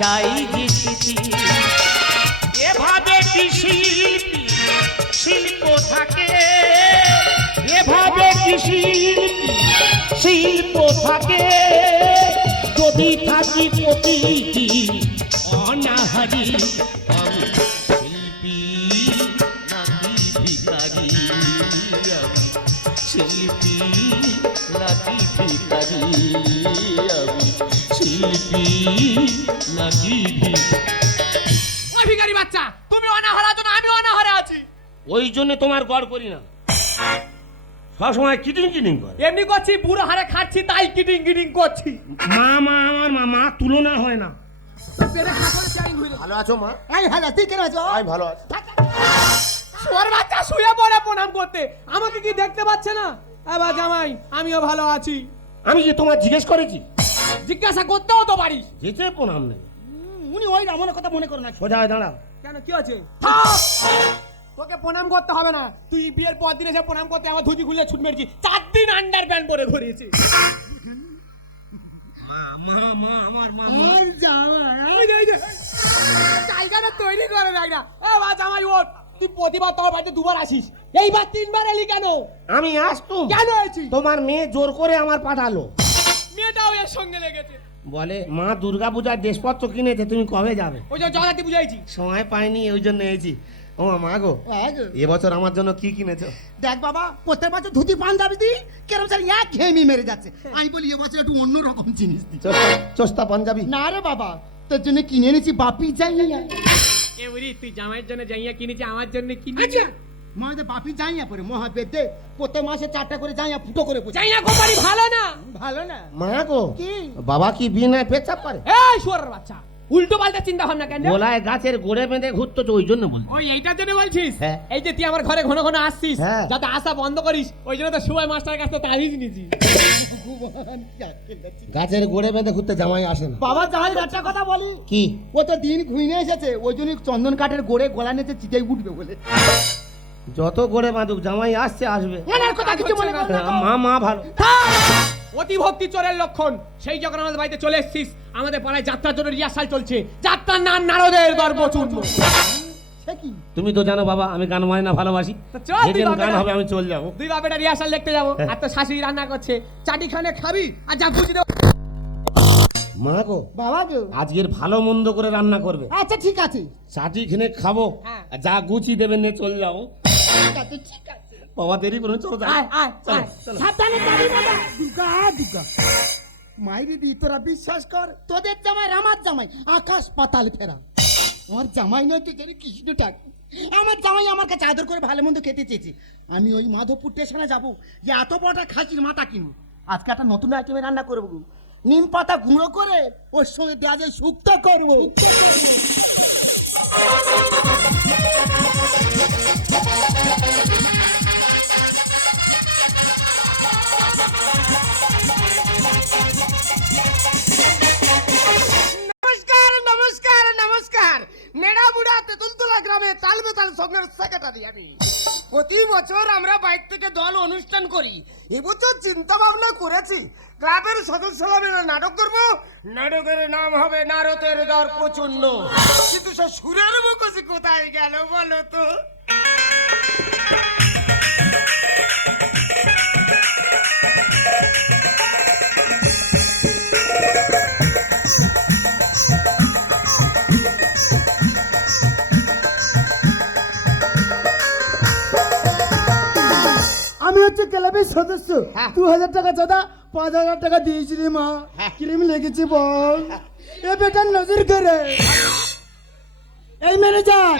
চাই যে স্মৃতি। এভাবে কি শিল্পী শিল্প থাকে, এভাবে কি শিল্পী শিল্প থাকে, যদি থাকি প্রতিদিন অনাহারি। আমি শিল্পী নাকি ভিখারি, আমি শিল্পী নাকি ভিখারি, আমি শিল্পী নাকি ভিখারি বাচ্চা, তুমি অনাহারা আছো না আমি অনাহারা আছি। ওই জন্য তোমার গড় করি না, সবসময় কিটিং কিটিং করে। এমনি করছি, বুড়ো হারে খাচ্ছি তাই কিটিং কিটিং করছি। মা মা আমার মা তুলনা হয় না। ভালো আছো মা? এই ভালো, তুই কেন আছো? আমি ভালো আছি। ওর বাচ্চা শুয়ে পড়ে প্রণাম করতে, আমাকে কি দেখতে পাচ্ছে না? এবার জামাই আমিও ভালো আছি। আমি যে তোমার জিজ্ঞেস করেছি, জিজ্ঞাসা করতেও তো পারিস। যেতে প্রণাম নেই। উনি ওই আমার কথা মনে করো না। সোজা হয়ে দাঁড়াও। কেন কি আছে? তোকে প্রণাম করতে হবে না, তুই বিয়ের পর দিন এসে প্রণাম করতে আমার ধুতি খুলে ছুট মেরেছি। 4 দিন আন্ডার প্যান্ট পরে ঘুরিয়েছি। মা মা মা আমার মা আর জামাই জায়গাটা তৈরি করে দেখ না। এ বা জামাই ওঠ, তুই প্রতিবার তোর বাড়িতে 2 বার আসিস, এইবার 3 বার এলি কেন? আমি আসতুম, কেন আছিস? তোমার মেয়ে জোর করে আমার পাঠালো। মেয়েটাও এর সঙ্গে লেগেছে। বলে মা দুর্গা পূজার ড্রেসপত্র কিনেছে, তুমি কবে যাবে? ওই জন্য জগাতে বুঝাইছি। সময় পাইনি, ওই জন্য এসেছি। ও মা গো, এবছর আমার জন্য কি কিনেছো? দেখ বাবা, প্রত্যেক বছর ধুতি পাঞ্জাবি দিই, কেরম স্যার এক ঘেমি মেরে যাচ্ছে। আমি বলি এবছর একটু অন্যরকম জিনিস দিই। চোস্তা পাঞ্জাবি? না রে বাবা, তোর জন্য কিনে এনেছি বাপি জাইয়া। এ বুড়ি, তুই জামাইয়ের জন্য জাইয়া কিনেছি, আমার জন্য কিনেছি। মাঝে বাপি জাইয়া পরে মহাবেদে প্রত্যেক মাসে 4টা করে জাইয়া ফুটো করে পড়ে। জাইয়া কোম্পানি ভালো না। ভালো না? মা গো, কি? বাবা কি বিনা পেচ্ছাপ করে? এই শুয়োরের বাচ্চা, উল্টো পাল্টা চিন্তা ভাবনা কেন? গোলায় গাছের গোড়ে বেঁধে ঘুরতো তো, ওই জন্য বল। ওই এইটার জন্য বলছিস? হ্যাঁ। এই যে তুই আমার ঘরে ঘন ঘন আসছিস, হ্যাঁ। যাতে আসা বন্ধ করিস, ওই জন্য তো সুভাষ মাস্টারের কাছে তাবিজ নিয়েছি। গাছের গোড়ে বেঁধে ঘুরতে জামাই আসে না। বাবা জামাই একটা কথা বলি, কি? ও তো দিন ঘুইনে এসেছে, ওই জন্য চন্দন কাঠের গোড়ে গলা নিতে চিটাই উঠবে বলে। যত গোড়ে বাঁধুক, জামাই আসছে আসবে। এনার কথা কিছু মনে কর না। মা মা ভালো। অতি ভক্তি চোরের লক্ষণ। সেই যখন আমাদের বাড়িতে চলে এসেছিস, আমাদের পাড়ায় যাত্রার জন্য রিহার্সাল চলছে। যাত্রার নাম নারদের গর্বচূর্ণ। সে কি? তুমি তো জানো বাবা, আমি গান বাজনা ভালোবাসি। তো চল, তুই যেদিন গান বাপেরা- হবে আমি চলে যাবো। দুই বাপেটা রিহার্সাল দেখতে যাবো, হ্যাঁ। আর তো শাশুড়ি রান্না করছে, চাটিখানে খাবি আর যা বুঝি দেবো। মা গো, বাবা গো, আজকের ভালো মন্দ করে রান্না করবে। আচ্ছা ঠিক আছে। চাটি খেনে খাবো, হ্যাঁ। আর যা গুছি দেবেন নিয়ে চলে যাবো। ঠিক আছে, ঠিক আছে। বাবা দেরি করুন, চলো যাই। আয় আয় চলো, আয়। চলো। সাবধানে যাবি বাবা। দুর্গা দুর্গা মাইরি দি, তোরা বিশ্বাস কর, তোদের জামাই আমার জামাই আকাশ পাতাল ফেরা। আমার জামাই নয় কি জানি কৃষ্ণ ঠাকুর। আমার জামাই আমার কাছে আদর করে ভালো মন্দ খেতে চেয়েছি। আমি ওই মাধবপুর স্টেশনে যাবো, যে এত বড়টা খাসির মাথা কিনবো। আজকে একটা নতুন আইটেমে রান্না করবো, নিম পাতা গুঁড়ো করে ওর সঙ্গে দেওয়া যায় শুক্তো করবো। নমস্কার নমস্কার নমস্কার। মেড়া বুড়া তেতুলতলা গ্রামে তালবেতাল সংঘের সেক্রেটারি আমি। প্রতি বছর আমরা বাইরে থেকে দল অনুষ্ঠান করি। এবছর চিন্তা ভাবনা করেছি ক্লাবের সদস্যরা মিলে নাটক করবো। নাটকের নাম হবে নারদের দর প্রচন্ড। কিন্তু সে সুরের মুখোশি কোথায় গেল বলো তো? আমি হচ্ছে ক্লাবের সদস্য। 2000 টাকা চাঁদা, 5000 টাকা দিয়েছি রে মা। ক্রিম লেগেছে বল, এ বেটার নজর করে। এই ম্যানেজার,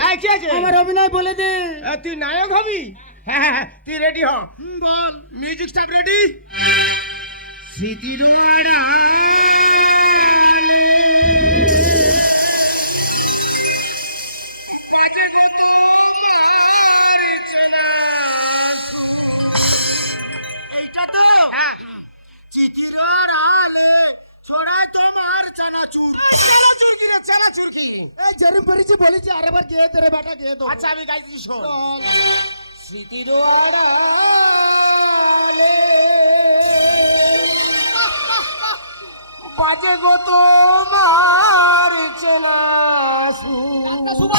আমার অভিনয় বলে দে। তুই নায়ক হবি? হ্যাঁ, তুই রেডি হ। বল, মিউজিক স্টাফ রেডি। এই যেরম পড়েছি বলেছি, আরেকবার গিয়ে তোরে বেটা গিয়ে দো। আচ্ছা আমি গাইছি, শোন। স্মৃতির আড়ালে বাজে গো তোমার চেনা সুর।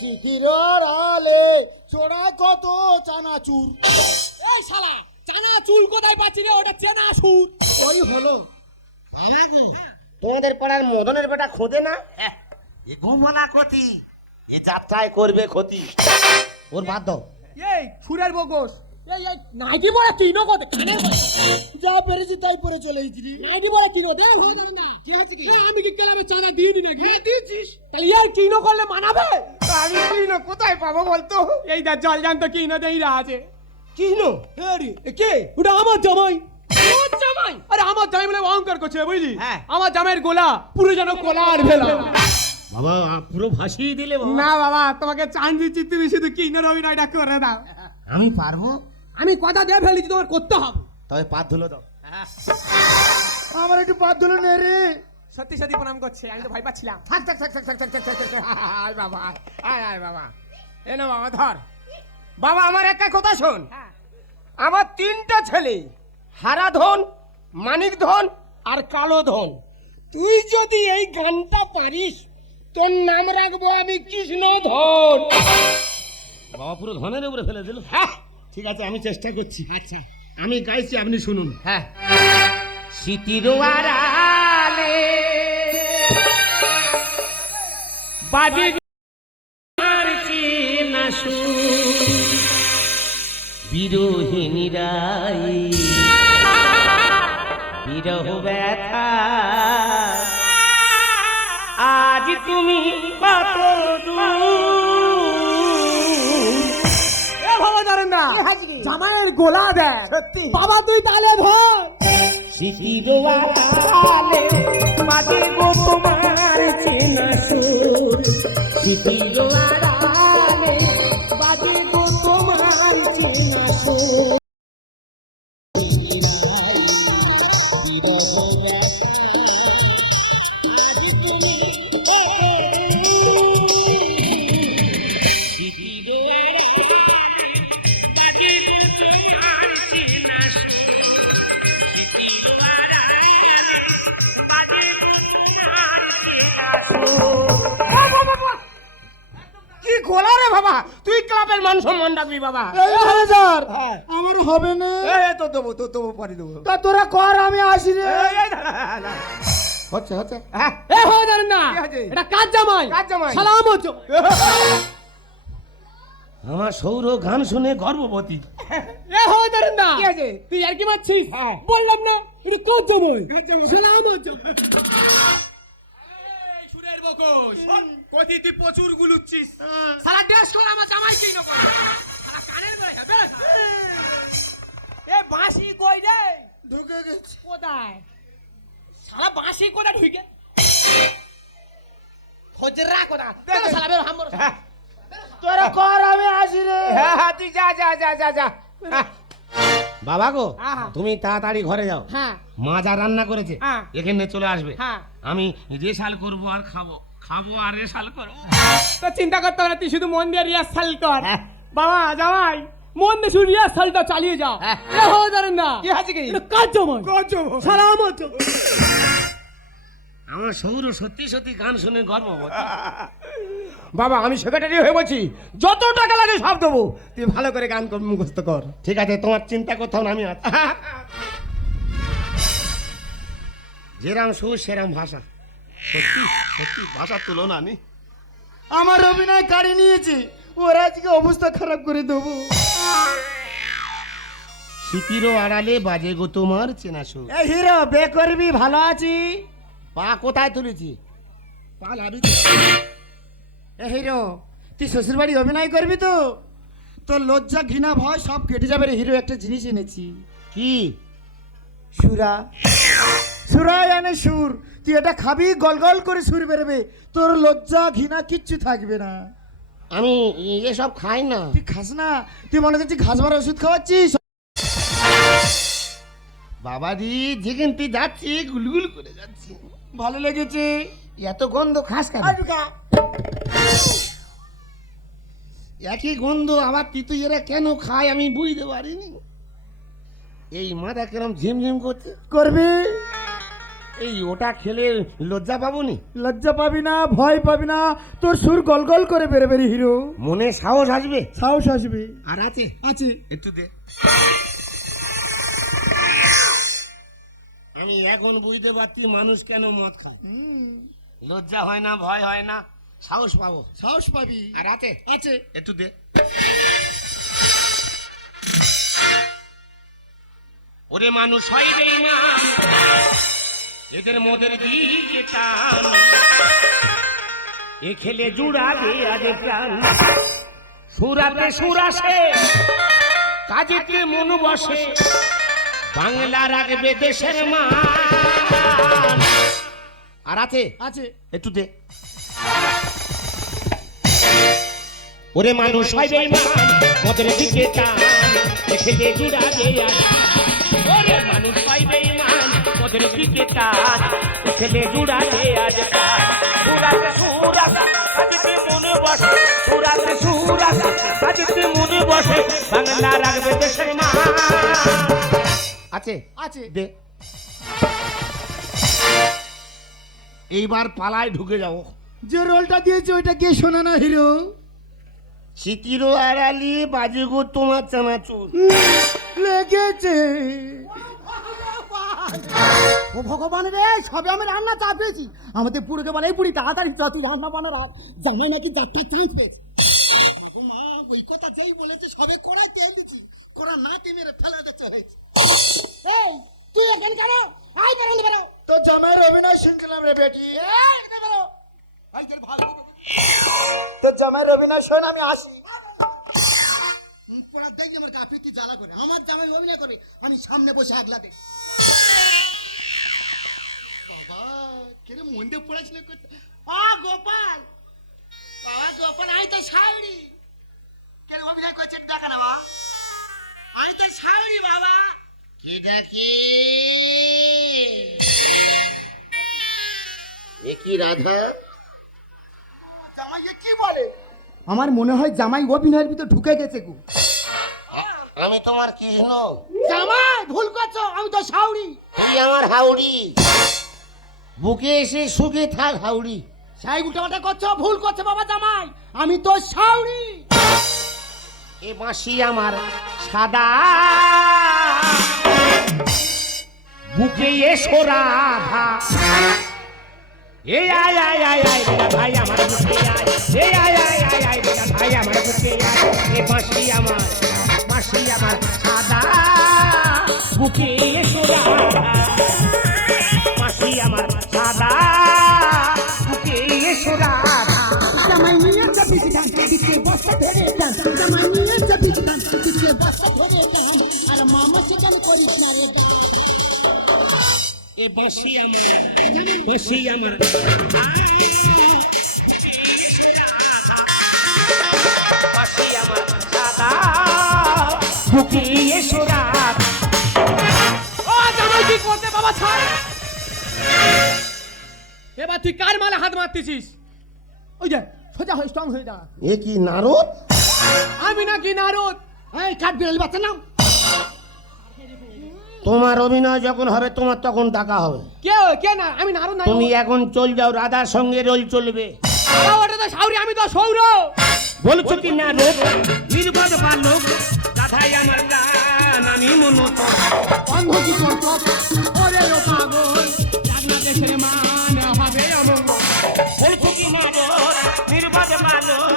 চিঠির আড়ালে চড়ায় কত চানাচুর। এই শালা চানাচুর কোথায় পাচ্ছি রে? ওটা চেনা সুর। ওই হলো তোমাদের পাড়ার মদনের বেটা খোদে না? এ ঘুমলা ক্ষতি, এ যাত্রায় করবে ক্ষতি। ওর বাদ দাও। এই ফুরের বগস, এই এই নাইটি পরে কিনো কোতে কানের পরে যা পেরেছি তাই পরে চলে এসেছি। নাইটি পরে কিনো দে হো ধরে না। কি হচ্ছে কি? আমি কি ক্লাবে চাঁদা দিইনি নাকি? হ্যাঁ দিয়েছিস। তাহলে ইয়ার কিনো করলে মানাবে? আমি কিনো কোথায় পাবো বলতো? এই দা জল জানতো কিনো দেই আছে। কিনো? হ্যাঁ রে, কে? ওটা আমার জামাই। তোর জামাই? আরে আমার জামাই বলে অহংকার করছে বুঝলি? হ্যাঁ। আমার জামাইয়ের গোলা পুরো যেন কোলা আর ভেলা। বাবা পুরো ভাসিয়ে দিলে বাবা। না বাবা, তোমাকে চান্স দিচ্ছি, তুমি শুধু কিনোর অভিনয়টা করে দাও। আমি পারবো, আমি কথা দিয়ে ফেলেছি, তোমার করতে হবে। তবে পা ধুলো দাও। আমার একটু বাদ দিল নে রে। সত্যি সত্যি প্রণাম করছে, আমি তো ভয় পাচ্ছিলাম। থাক থাক থাক থাক থাক থাক থাক থাক থাক। আয় বাবা আয় আয় বাবা, এ না বাবা ধর। বাবা আমার একটা কথা শোন, হ্যাঁ। আমার 3টা ছেলে, হারাধন, মানিক ধন আর কালো ধন। তুই যদি এই গানটা পারিস, তোর নাম রাখবো আমি কৃষ্ণ ধন। বাবা পুরো ধনের উপরে ফেলে দিল। হ্যাঁ ঠিক আছে, আমি চেষ্টা করছি। আচ্ছা আমি গাইছি, আপনি শুনুন। হ্যাঁ। স্মৃতির আড়ালে বাজে বিরোহিনীরাই বিরহ ব্যথা, আজ তুমি কত দূর। এ বাবা ধরেন না, জামাইয়ের গোলা দেয়। সত্যি বাবা তুই তালে ধর। স্মৃতির আড়ালে বাজে গো তোমার চেনা সুর। স্মৃতির আড়ালে বাজে গো তোমার চেনা সুর। কি গোলা রে বাবা, তুই ক্লাবের মান সম্মান রাখবি বাবা। এই হাজার আমার হবে না। তো দেবো তো দেবো, পরে দেবো। তা তোরা কর, আমি আসি রে। হচ্ছে হচ্ছে হ্যাঁ। এ হয়ে ধরেন না, কি আছে? এটা কাজ জামাই। কার জামাই? সালাম হচ্ছে। আমার সৌর গান শুনে গর্ভবতী। এ হয়ে ধরেন না, কি আছে? তুই আর কি মারছিস? হ্যাঁ। বললাম না এটা কাজ জামাই। সালাম হচ্ছে। সুরের বকস কতি তুই প্রচুর গুলুচ্ছিস। সারা দেশ কর আমার জামাই কি না করে। সারা কানের করে খাবে। এ বাঁশি কই রে? ঢুকে গেছে। কোথায়? সারা বাঁশি কোথায় ঢুকে? খোঁজরা কোথায়? দেখো সারা বের হামর। তোরা কর, আমি আসি রে। হ্যাঁ হ্যাঁ, তুই যা যা যা যা যা। হ্যাঁ। বাবা গো, হ্যাঁ। তুমি তাড়াতাড়ি ঘরে যাও। হ্যাঁ মা যা রান্না করেছে হ্যাঁ। এখানে চলে আসবে। হ্যাঁ। আমি রেশাল করবো আর খাবো, খাবো আর রেশাল করবো। তো চিন্তা করতে হবে না, তুই শুধু মন দিয়ে রিহার্সাল কর। হ্যাঁ। বাবা জামাই মন দিয়ে শুধু রিহার্সালটা চালিয়ে যাও। হ্যাঁ। এ হয়ে ধরেন না, কি আছে কি? এটা কাজ জামাই। সালাম হচ্ছে। আমার সৌর সত্যি সত্যি গান শুনে গর্ববতী। বাবা আমি সেক্রেটারি হয়ে বলছি, যত টাকা লাগে সব দেবো, তুই ভালো করে গান মুখস্থ কর। ঠিক আছে, তোমার চিন্তা করতে হবে না, আমি আছি। যেরাম সুর সেরাম ভাষা। সত্যি সত্যি ভাষার তুলনা নেই। আমার অভিনয় কাড়ি নিয়েছে, ওরা আজকে অবস্থা খারাপ করে দেবো। স্মৃতিরও আড়ালে বাজে গো তোমার চেনা সুর। এই হিরো বে করবি, ভালো আছি। পা কোথায় তুলেছি? পা লাভি। এ হিরো, তুই শ্বশুর বাড়ি অভিনয় করবি তো? তোর লজ্জা ঘৃণা ভয় সব কেটে যাবে রে হিরো। একটা জিনিস এনেছি, কি? সুরা। সুরা এনে সুর, তুই এটা খাবি, গল গল করে সুর বেরোবে, তোর লজ্জা ঘৃণা কিচ্ছু থাকবে না। আমি এসব খাই না। তুই খাস না? তুই মনে করছিস ঘাস মারা ওষুধ খাওয়াচ্ছিস? বাবাজি যেখান তুই যাচ্ছি গুলগুল করে যাচ্ছি। ভালো লেগেছে। এত গন্ধ খাস কেন? আর ঢুকা। একই গন্ধ আবার তিতু এরা কেন খায় আমি বুঝতে পারিনি। এই মাথা কেরম ঝিমঝিম করছে। করবি। এই ওটা খেলে লজ্জা পাবনি? লজ্জা পাবি না, ভয় পাবি না, তোর সুর গল গল করে বেরে বেরি হিরো। মনে সাহস আসবে? সাহস আসবে। আর আছে? আছে। একটু দে। আমি এখন বুঝতে পারছি মানুষ কেন মদ খায়। লজ্জা হয় না, ভয় হয় না, সাহস পাবো। সাহস পাবি। আর আছে? আছে। একটু দে। ওরে মানুষ হয় বেঈমান, এদের মদের দিকে টান, এ খেলে জুড়াবে আজ প্রাণ। সুরাতে সুরাসে কাজেতে মন বসে, বাংলা রাখবে দেশের মান। আর আছে? আছে। একটু দে। ওরে মানুষ হয় বেঈমান, মদের দিকে টান, এ খেলে জুড়াবে আজ। ওরে মানুষ হয় বেঈমান, মদের দিকে টান, এ খেলে জুড়াবে আজ প্রাণ। সুরাতে সুরাসে কাজেতে মনে বসে, সুরাতে সুরাসে কাজেতে মনে বসে, বাংলা রাখবে দেশের মান। আছে? আছে। দে। এইবার পালায় ঢুকে যাবো। যে রোলটা দিয়েছে ওইটা কে শোনা না হিরো? স্মৃতির আড়ালি বাজেগো তোমার চানাচুর। লেগেছে। ও ভগবান রে, সবে আমি রান্না চাপিয়েছি, আমাদের পুরোকে বলে এই পুরি তাড়াতাড়ি চ, তুই রান্না বান্না রাখ, জামাই নাকি যাত্রার চান্স পেয়েছে। মা ওই কথা যেই বলেছে সবে কড়াই তেল দিচ্ছি, কড়া না তে মেরে ফেলে দিতে হয়েছে। এই তুই এখানে কেন? আই বেরো বেরো। তো জামাইয়ের অভিনয় শুনছিলাম রে বেটি। এই এখানে বেরো। আই তোর ভালো তো জামাইয়ের অভিনয় শোন, আমি আসি। পড়া দেখি আমার গা পিটি জ্বালা করে, আমার জামাই অভিনয় করবে, আমি সামনে বসে আগলাবে। বাবা কেন মন দিয়ে পড়াশোনা করতে? গোপাল, বাবা গোপাল, আমি তো শাওরি। কেন অভিনয় করছেন দেখা না বাবা? আমি তো শাওরি বাবা। কি দেখি? এ কি রাধা? জামাই কি বলে? আমার মনে হয় জামাই অভিনয়ের ভিতর ঢুকে গেছে গো। আমি তোমার কৃষ্ণ। জামাই ভুল করছো, আমি তো শাওরি। তুই আমার হাউড়ি। বুকে এসে সুখে থাক হাউড়ি। সেই উল্টাপাল্টা করছো, ভুল করছো বাবা জামাই, আমি তো শাওরি। এ বাঁশি আমার সাদা, বুকে এসো রাধা। এই আয় আয় আয় আয় বেটা ভাই আমার বুকে আয়, এই আয় আয় আয় আয় বেটা ভাই আমার বুকে আয়। এ বাঁশি আমার সাদা, বুকে এসো রাধা। বাঁশি আমার সাদা, বুকে এসো রাধা। জামাই নিয়ে যাবি গান, দিকে বসে ধরে গান, জামাই নিয়ে যাবি গান, দিকে বসে ধরে গান, আর মামা সেখানে করিস না রে গান। এ বাঁশি আমার বাঁশি আমার সাদা, বুকে এসো রাধা। ও জামাই কি করতে বাবা, ছাড়। এবার তুই কার মালে হাত মারতেছিস? ওই যে সোজা হয়ে স্ট্রং হয়ে যা। এ কি নারদ? আমি নাকি নারদ? এই কাঠ বিড়াল বাচ্চা নাম। তোমার অভিনয় যখন হবে তোমার তখন ডাকা হবে। কে না? আমি নারদ না। তুমি এখন চল যাও, রাধার সঙ্গে রোল চলবে। ওটা তো শাওরি, আমি তো সৌর। বলছো কি না রোগ নির্বাদ বালক, রাধাই আমার গান, আমি মনত। অন্ধ কি করতো? ওরে ও পাগল, জাগনা দেশের মান হবে অমঙ্গল। বলছো কি না রোগ নির্বাদ বালক,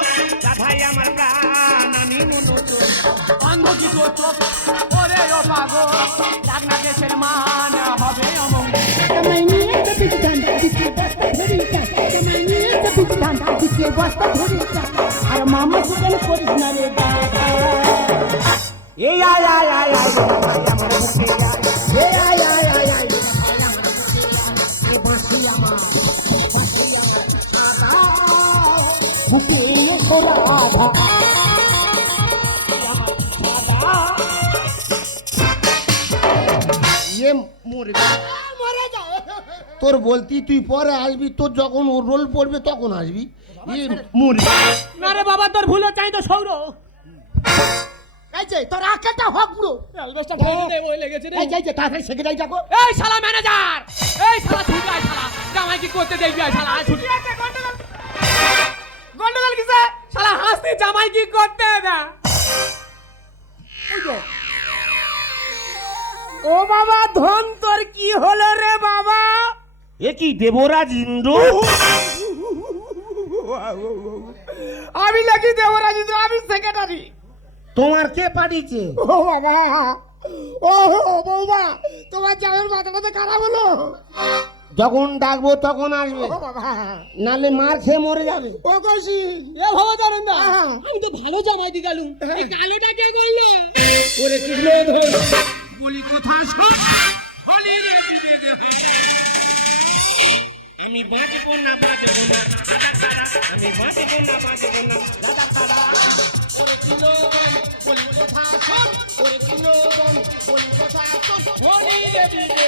রাধাই আমার গান, আমি মনত। অন্ধ কি করতো? ওরে ও পাগল, জাগনা দেশের মান হবে অমঙ্গল। জামাই নিয়ে যাবি গান, দিকে বসে ধরে গান, জামাই নিয়ে যাবি গান, দিকে বসে ধরে গান, আর মামা সেখানে করিস না রে গান। এই আয় আয় আয় আয় বেটা ভাই আমার বুকে আয়, এই আয় আয় আয় আয় বেটা ভাই আমার বুকে আয়। এ বাঁশি আমার সাদা, বুকে এসো রাধা। ইয়ে মরে যা। তোর বলতি তুই পরে আসবি, তোর যখন ওর রোল পড়বে তখন আসবি। ইয়ে মরে যা। না রে বাবা, তোর ভুল হচ্ছে, আমি তো সৌর। এই যে তোর আঁকাটা হোক পুরো অ্যালবেস্টার ঠেলে দে ওই লেগেছে রে। এই যে তাড়াতাড়ি সেকে যাই যাকো এই শালা ম্যানেজার, এই শালা ছুটি আয় শালা, জামাই কি করতে দেখবি আয় শালা, আয় ছুটি। গন্ডগোল কিসে? শালা হাসতে জামাই কি করতে না। ও বাবা ধন তোর কি হলো রে বাবা? এ কি দেবরাজ ইন্দ্র? আমি নাকি দেবরাজ ইন্দ্র, আমি সেক্রেটারি। তোমার কে পাঠিয়েছে? ও বাবা, ও বৌমা, তোমার জামাইয়ের মাথাটা খারাপ হলো। যখন ডাকবো তখন আসবে, ও বাবা, নালে মার খেয়ে মরে যাবে। ও কইছি এ ভাবা জানেন না, আমি তো ভালো জামাই দি গেলুম, এই কালোটা কে করলো? ওরে কৃষ্ণ ধর বলি কথা শোন, হলি রে বিবেকে হইছে। আমি বাঁচবো না বাঁচবো না দাদা ছাড়া, আমি বাঁচবো না বাঁচবো না দাদা ছাড়া। ওরে কিলোগন বলি কথা শোন, ওরে কিলোগন বলি কথা শোন, হলি রে বিবেকে।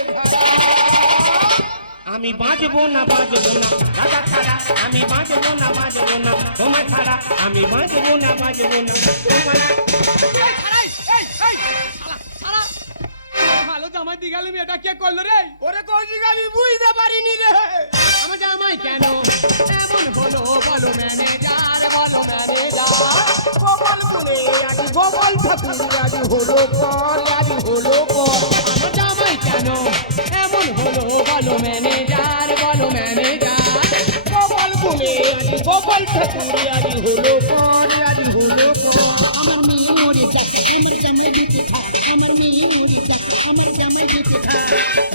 আমি বাঁচবো না বাঁচবো না দাদা ছাড়া, আমি বাঁচবো না বাঁচবো না তোমার ছাড়া, আমি বাঁচবো না বাঁচবো না তোমার। ভালো জামাই দি গেলুম, এটা কে করলো রে? ওরে কইছি আমি বুঝতে পারিনি রে। আমার জামাই কেন এমন হলো বলো ম্যানেজার, বলো ম্যানেজার। গোপাল বলে আজ গোপাল ঠাকুর আজ হলো কর, আজ হলো কর। আমার জামাই কেন এমন হলো বলো ম্যানেজার, বলো ম্যানেজার। গোপাল বলে আজ গোপাল ঠাকুর আজ হলো কর, আজ হলো কর। আমার মেয়ে মরে যাচ্ছে আমার জামাই দিতে থাক, আমার মেয়ে মরে যাচ্ছে আমার জামাই দিতে থাক,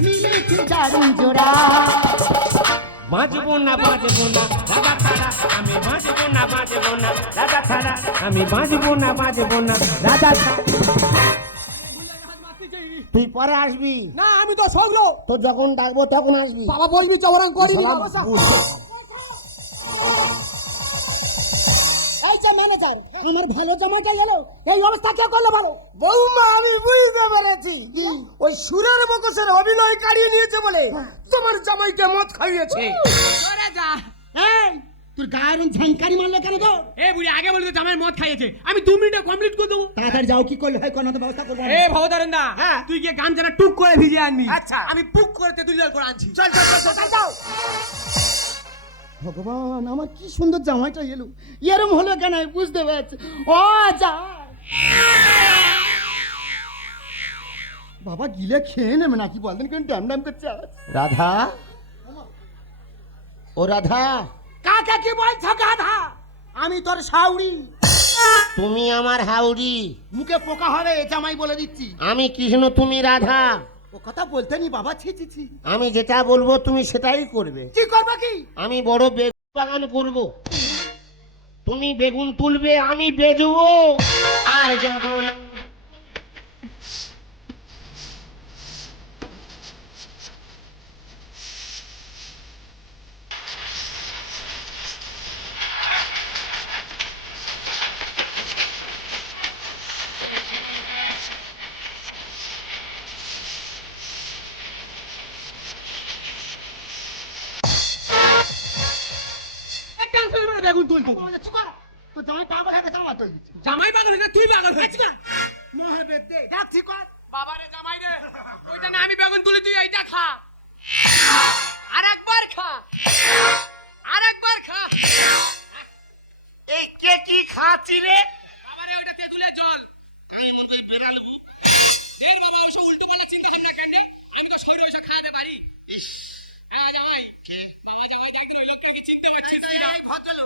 মিলেছে দারুণ জোড়া। বাঁচবো না বাঁচবো না দাদা ছাড়া, আমি বাঁচবো না বাঁচবো না দাদা ছাড়া, আমি বাঁচবো না বাঁচবো না দাদা ছাড়া। তুই পরে আসবি, না আমি তো সবলো। তো যখন ডাকবো তখন আসবি। বাবা বলবি চবরাং করি সালাম এই যে ম্যানেজার, আমার ভালো জামাটা গেল, এই অবস্থা কে করলো ভালো? বৌমা আমি বুঝতে পেরেছি, ওই সুরের মুখোশের অভিনয় কাটিয়ে নিয়েছে বলে তোমার জামাইকে মদ খাইয়েছে। সরে যা। এই তোর গায়ের ঝাঙ্কারি মারলো কেন তো? এ বুড়ি আগে বলি তো জামাই মদ খাইয়েছে, আমি 2 মিনিটে কমপ্লিট করে দেবো। তাড়াতাড়ি যাও, কি করলে হয় কোনো তো ব্যবস্থা করবো। এ ভবতারেন দা, হ্যাঁ। তুই গিয়ে গামছাটা টুক করে ভিজিয়ে আনবি। আচ্ছা। আমি পুক করে তেঁতুল জল করে আনছি। চল চল চল চল যাও। ভগবান, আমার কি সুন্দর জামাইটা এলো, এরম হলো কেন আমি বুঝতে পারছি। ও যা বাবা, গিলে খেয়ে নেবে নাকি বলতেন, কেন ড্যাম ড্যাম করছে আওয়াজ। রাধা, ও রাধা, কাকা কি বলছো গাধা? আমি তোর শাউরি, তুমি আমার হাউরি, মুখে পোকা হবে এ জামাই বলে দিচ্ছি। আমি কৃষ্ণ, তুমি রাধা। ও কথা বলতে নি বাবা, ছি ছি ছি। আমি যেটা বলবো তুমি সেটাই করবে। কি করবা কি? আমি বড় বেগুন বাগান করব, তুমি বেগুন তুলবে, আমি বেচবো। আর যখন একটা আনসার মানে বেগুন তুলতো। তো জামাই পাগল হয়ে গেছে, আমার তো দিচ্ছি। জামাই পাগল হয়েছে, তুই পাগল হয়েছিস। মহাবেদ দে, যাচ্ছি কর। বাবা রে জামাই রে, ওইটা না আমি বেগুন তুলি, তুই এইটা খা। আরেকবার খা, আরেকবার খা। এই কে কি খাচ্ছি রে? বাবা রে ওইটা তেঁতুলের জল। আমি মনে করি বেড়ালু। এই বাবা ওইসব উল্টো পাল্টা চিন্তা ভাবনা কেন রে? আমি তো শরীর ওইসব খাওয়াতে পারি। হ্যাঁ জামাই, বাবা জামাই দেখ ওই লোকটাকে চিনতে পারছিস না?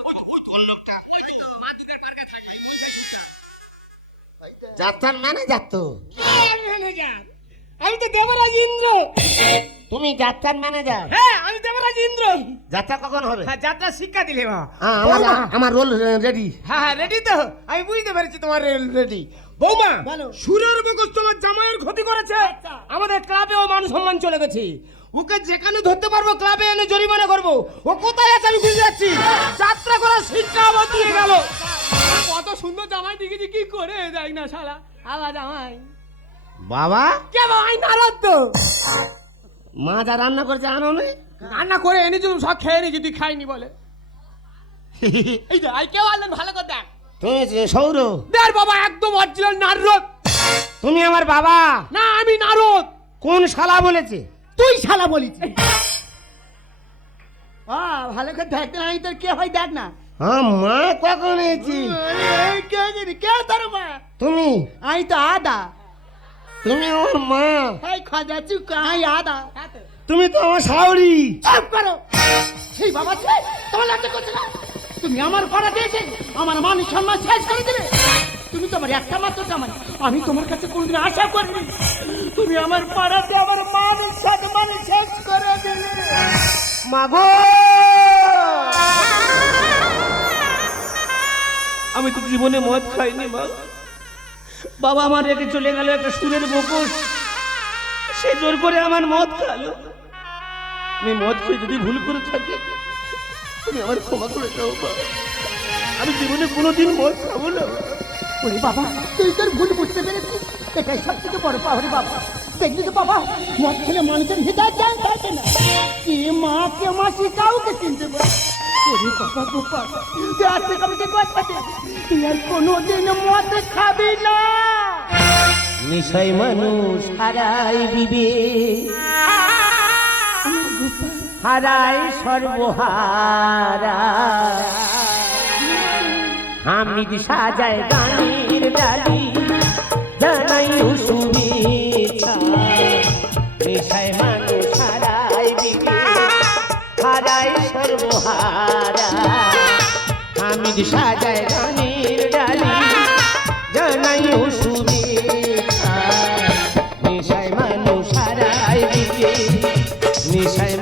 ওই ধন লোকটা মাদুদের পার্কে থাকে। যাত্রার ম্যানেজার তো? ম্যানেজার আমি তো দেবরাজ ইন্দ্র। তুমি যাত্রার ম্যানেজার? হ্যাঁ আমি দেবরাজ ইন্দ্র। যাত্রা কখন হবে? হ্যাঁ যাত্রা শিক্ষা দিলে মা। আমার রোল রেডি। হ্যাঁ হ্যাঁ রেডি তো, আমি বুঝতে পেরেছি তোমার রেডি। বৌমা বলো। সুরের মুখোশ তোমার জামাইয়ের ক্ষতি করেছে, আমাদের ক্লাবে ও মান সম্মান চলে গেছে। ওকে যেখানে ধরতে পারবো ক্লাবে এনে জরিমানা করবো। ও কোথায় আছে আমি বুঝে যাচ্ছি। যাত্রা করার শিক্ষা আমার দিয়ে গেল। কত সুন্দর জামাই দেখেছি, কি করে দেখ না শালা। আলা জামাই বাবা, কে ভাই নারাজ তো। মা যা রান্না করেছে আনো নে। রান্না করে এনেছিলাম, সব খেয়ে নিয়েছি, তুই খাইনি বলে। এই তো আই কেউ আনলেন, ভালো করে দেখ। তুমি সৌর? দেখ বাবা একদম অরিজিনাল নাররত। তুমি আমার বাবা। না আমি নারদ। কোন শালা বলেছে? তুই শালা বলিস। ভালো করে দেখ না, আমি তোর কে হয় দেখ না। মা কখন এসেছি? কে তোর মা? তুমি। আমি তো আদা। তুমি আমার মা। এই খাজা চুকা আমি আদা। তুমি তো আমার শাওরি। চুপ করো। সেই বাবা ছে, তোমার লজ্জা করছে না? তুমি আমার পাড়া দিয়েছে, আমার মান সম্মান শেষ করে দিলে। তুমি তোমার একটা মাত্র জামাই, আমি তোমার কাছে কোনদিন আশা করিনি। তুমি আমার পাড়াতে আমার মান সম্মান শেষ করে দিলে। মাগো, আমি তো জীবনে মদ খাইনি মা। বাবা আমার রেখে চলে গেল একটা সুরের বকুশ, সে জোর করে আমার মদ খালো। আমি মদ খেয়ে যদি ভুল করে থাকি তুমি আমার ক্ষমা করে দাও মা। আমি জীবনে কোনোদিন মদ খাবো না। ওরে বাবা, তুই তোর ভুল বুঝতে পেরেছিস, এটাই সব থেকে বড় পাওয়ারে বাবা। দেখলি তো বাবা, মদ খেলে মানুষের হৃদয় জান থাকে না। কে মা কে মাসি কাউকে চিনতে পারে। ওরে বাবা গোপাল, তুই আজ থেকে আমাকে কথা দে, তুই আর কোনোদিন মদ খাবি না। নেশায় মানুষ হারায় বিবেক, হারায় সর্বহারা। হামিদ সাজায় গানের ডালি, জানাই শুভেচ্ছা। নেশায় মানুষ হারায় বিবেক, হারায় সর্বহারা। হামিদ সাজায় গানের ডালি, জানাই শুভেচ্ছা। নেশায় মানুষ হারায় বিবেক, নেশায়